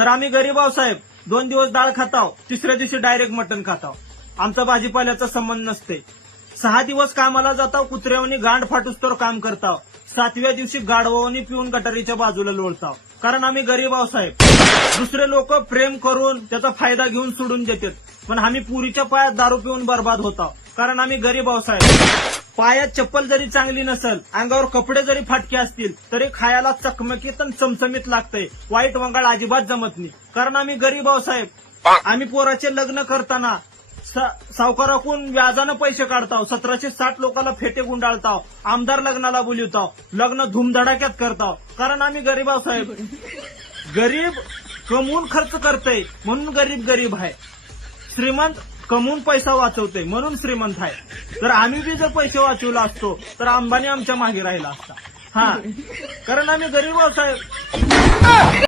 तर आम्ही गरीब आहो साहेब. 2 दिवस डाळ खाताव, तिसऱ्या दिवशी डायरेक्ट मटण खाताव. आमचा भाजीपाल्याचा संबंध नसते. 6 दिवस कामाला जाताव, कुत्र्यावनी गांड फाटूस्तोवर काम करताव. 7व्या दिवशी गाढवानी पिऊन गटारीच्या बाजूला लोळताव. कारण आम्ही गरीब आहो साहेब. दुसरे लोक प्रेम करून त्याचा फायदा घेऊन सोडून देतात, पण आम्ही पुरीच्या पायात दारू पिऊन बर्बाद होताव. कारण आम्ही गरीब आहो साहेब. पायात चप्पल जरी चांगली नसल, अंगावर कपडे जरी फाटके असतील, तरी खायला चकमकीत आणि चमचमीत लागतंय. वाईट वंगाळ अजिबात जमत नाही. कारण आम्ही गरीब आहो साहेब. आम्ही पोराचे लग्न करताना सावकाराकडून व्याजानं पैसे काढताव. 1760 लोकांना फेटे गुंडाळताव. आमदार लग्नाला बोलवताव. लग्न धूमधडाक्यात करताव. कारण आम्ही गरीब आहो साहेब. गरीब कमवून खर्च करतय म्हणून गरीब आहे. श्रीमंत कमवून पैसा वाचवतोय म्हणून श्रीमंत आहे. तर आम्ही बी जर पैसे वाचवला असतो तर अंबानी आमच्या मागे राहिला असता. कारण आम्ही गरीब आहो साहेब.